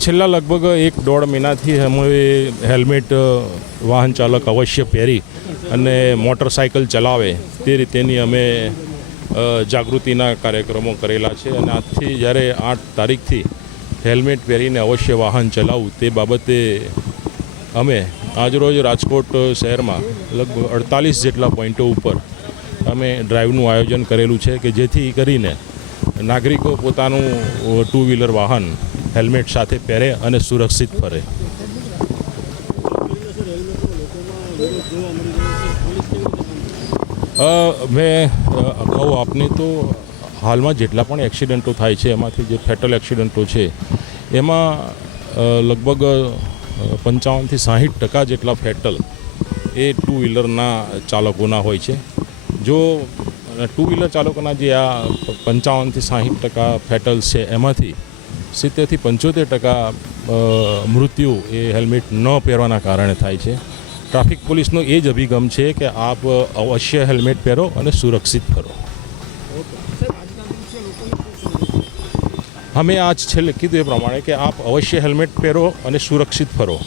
છેલ્લા લગભગ 1-1.5 મહિનાથી અમે હેલ્મેટ વાહન ચાલક અવશ્ય પહેરી અને મોટરસાઇકલ ચલાવે તે રીતેની અમે જાગૃતિના કાર્યક્રમો કરેલા છે અને આજથી જ્યારે 8 તારીખથી હેલ્મેટ પહેરીને અવશ્ય વાહન ચલાવવું તે બાબતે અમે આજરોજ રાજકોટ શહેરમાં લગભગ 48 જેટલા પોઈન્ટો ઉપર અમે ડ્રાઈવનું આયોજન કરેલું છે કે જેથી કરીને નાગરિકો પોતાનું 2 વ્હીલર વાહન હેલ્મેટ સાથે પહેરે અને સુરક્ષિત ફરે. મેં કહું આપને તો હાલમાં જેટલા પણ એક્સિડન્ટો થાય છે એમાંથી જે ફેટલ એક્સિડન્ટો છે એમાં લગભગ 55થી 60% જેટલા ફેટલ એ 2 વ્હીલરના ચાલકોના હોય છે. જો 2 વ્હીલર ચાલકોના જે આ 55થી 60% ફેટલ્સ છે એમાંથી 70થી 75% મૃત્યુ એ હેલ્મેટ ન પહેરવાના કારણે થાય છે. ટ્રાફિક પોલીસનો એ જ અભિગમ છે કે આપ અવશ્ય હેલ્મેટ પહેરો અને સુરક્ષિત ફરો. અમે આજ છેલ્લે કીધું એ પ્રમાણે કે આપ અવશ્ય હેલ્મેટ પહેરો અને સુરક્ષિત ફરો.